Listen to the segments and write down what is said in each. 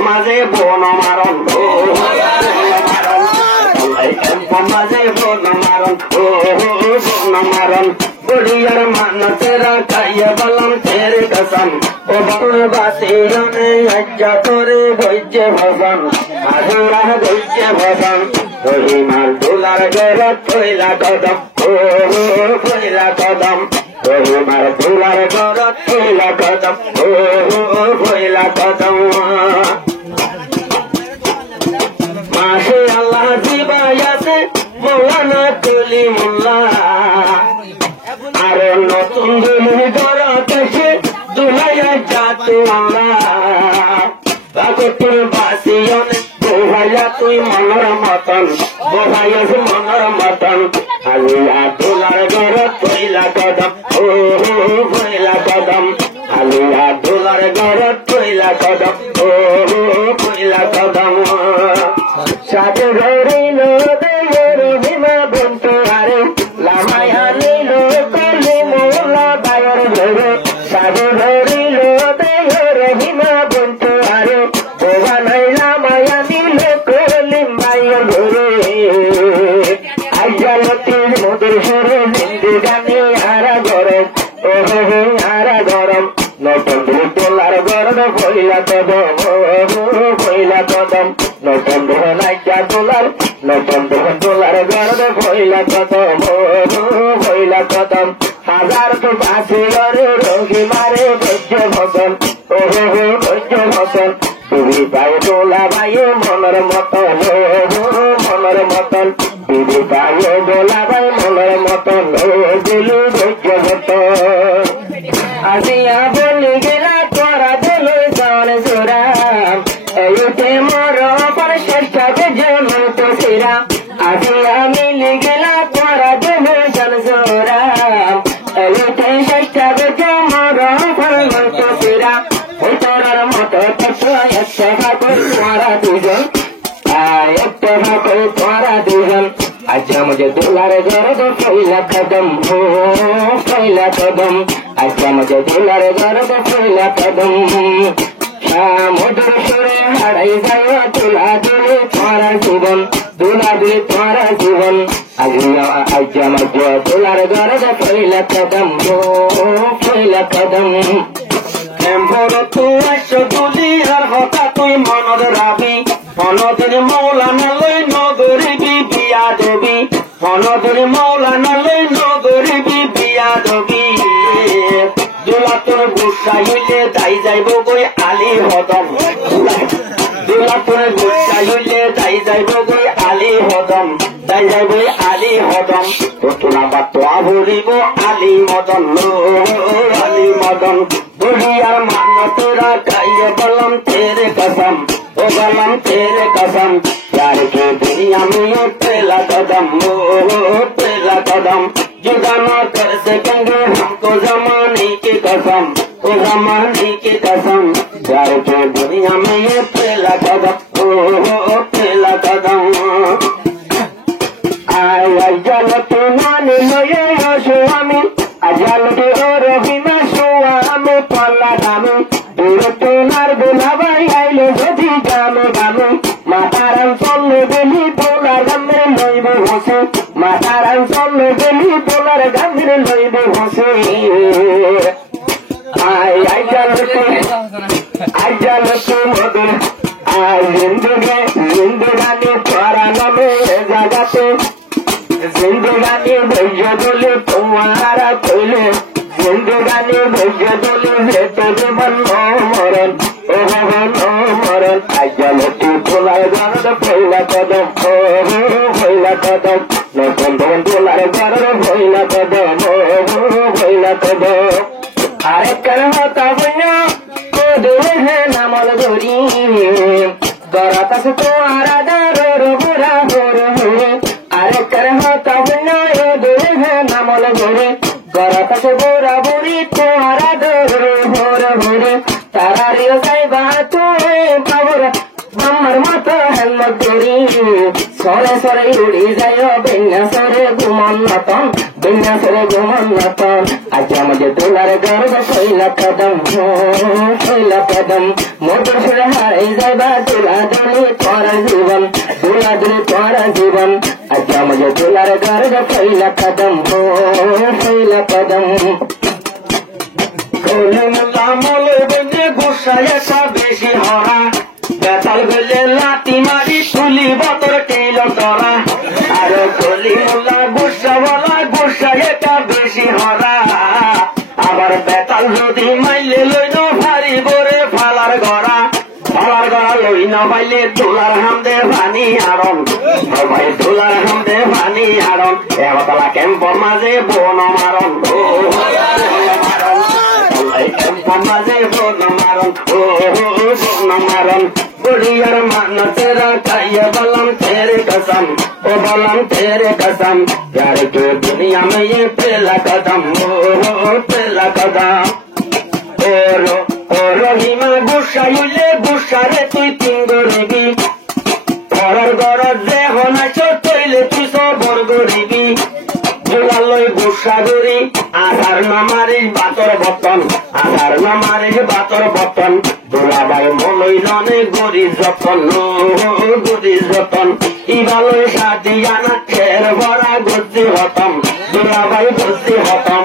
মাঝে বন মারণ মাঝে বন মারণ বন মারণ বড়িয়ার মানতেরা খাইয়া বললাম তেরে কসম ও বাসি আজ্ঞা করে বৈজ্য ভবন আধুরা বৈজ্য ভবন রহিমার দোলার গরত কইলা কদম কইলা কদম রহিমার দোলার গরত কইলা কদম কইলা কদম মাসে আল্লাহ জিবাইয়াছে মৌলানা কলিমুল্লাহ আরো নতুন দুলি গরত এসে দুলাইয়া যাতু আল্লাহ বাসিয়ন বোভাইয়া তুই মনের মতন বোভাইয়াস মনের মতন আলিয়া দোলার গরত কইলা কদম কইলা কদম আলিয়া দোলার গরত কইলা কদম কইলা কদম সাথে ধরিল দেয়ের বিমা বন্ধু আরে লামায়া নিল কলি মোলা বায়র ধরে সাথে ধরিল দেয়ের বিমা বন্ধু আরে বোবা নাই লামায়া নিল কলি বায়র ধরে আজ্জালতির মধুর সুরে হিন্দি গানে আরা গরম আরা গরম নতুন দোলার গরম কইলা কদম কইলা কদম নতুন নাইজা দোলার নতুন দোলার গরম কইলা কদম কইলা কদম হাজার তো বাসি করে রোগী মারে বৈজ্য ভগন বৈজ্য ভগন তুমি পাই দোলা ভাইয়ে মনের মতন মনের মতন তুমি পাই দোলা ভাই মনের মতন দিলু বৈজ্য ভগন আসিয়া বলি গেলা তোরা বলে গান জোরাম এইতে মর পর শেষাবে যেমন তো সিরা আসিয়া মিলি গেলা তোরা বলে গান জোরাম এইতে শেষাবে যেমন পর তো সিরা ওই তোরার মতো একটা ভাগ তোরা দুজন একটা ভাগ তোরা দুজন আজ मुझे दुलार गरद कइला कदम कइला कदम आज मुझे दुलार गरद कइला कदम মধুর সুরে হারাই যায় তুলা দিলে তোমার জীবন তুলা দিলে তোমার জীবন আজ মুঝে দুলার গরদ কইলা কদম কইলা কদম এম্বর তুই তুলি আর হতা তুই মনদ রাবি মনদের মৌলানা লই নগরিবি বিয়া দেবী মনদের মৌলানা লই নগরিবি বিয়া দেবী দুলা তোর গুসা হইলে তাই যাইব কই আলী হদম দুলা তোর গুসা হইলে তাই যাইব কই আলী হদম তাই যাইব আলী হদম তোলা বা তোয়া ভরিব আলী মদন আলী মদন বুড়িয়ার মান্নতেরা খাইয়ে বললাম তেরে কসম ओ गलम तेरे कसम प्यार की दुनिया में पहला कदम पहला कदम जुदा न कर सकेंगे हमको जमाने की कसम ओ जमाने की कसम प्यार की दुनिया में ये पहला कदम पहला कदम अजालती नानी लोये स्वामी अजालती और बिना स्वामी पल्ला दामी दूरते नार बुलावाई आइले যদি গামে গামে মাতারাম চললে বেলি তোলার গামের লইবে হসে মাতারাম চললে বেলি তোলার গামের লইবে হসে আইজালতে মধুর আই জিন্দগানি তোরা নামে জাগাতে জিন্দগানি ভৈর্য বলে তোমারা কইলে জিন্দগানি ভৈর্য বলে যেতে জীবন মরণ ও ভগবান ও মরণ আইজালতে তোলার গরদ কইলা কদম কইলা কদম নতুন তোলার গরদ কইলা কদম কইলা কদম আরেকখান হতা বইনা ও দেহে হ্যাঁ নামল ধরি গরত আছে তোমার আদার গোরা গোর হয়ে আরেকখান হতা বইনা ও দেহে হ্যাঁ নামল ধরে গরত আছে গোরা বুড়ি তোমার আদার গোর হয়ে তারারিও যাইবা তুই বাবুর আমার মতো হেলমত ধরি সরে সরে উড়ি যায় বেন্যা সরে ঘুমন নতন दुनिया से घुमन नतन अच्छा मुझे तुलार गर्द पहिला कदम मोटर से हारे जाबा तुला दुली तोरा जीवन अच्छा मुझे तुलार गर्द पहिला कदम कोले मुल्ला मोले बने गुस्सा ऐसा बेशी हरा बेताल गले लाती मारी तुली बतर केलो तोरा अरे कोली मुल्ला गुस्सा वाला गुस्सा एका बेशी हरा आবার বেতাল যদি মাইলে লইন ভারী করে ফালার গড়া লই না পাইলে তোলার হামদে পানি আড়ন ভাই তোলার হামদে পানি আড়ন এতলা ক্যাম্পর মাঝে বন মারন ক্যাম্পর মাঝে বন মারন বন মারন बुढ़ियर मान तेरा खाइए बलम तेरे कसम प्यार के दुनिया में ये पहला कदम पहला कदम रहीमा गुस्सा युले गुस्सा रे तुई पिंगरिबी ঘরের ঘর যে হনাইছ তৈলে তুই সবর গরিবি জোলালই গুস্সা গরি আধার নামারিস বাতর বতন দোলাবাই মলই ননে গরি যতন ইবালই সাথী জানা খের ভরা গতি হতম দোলাবাই গতি হতম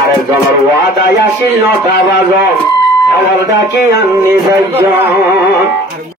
আর জমর ওয়াদায় আসিল নটা বাজন আমার ডাকি আননি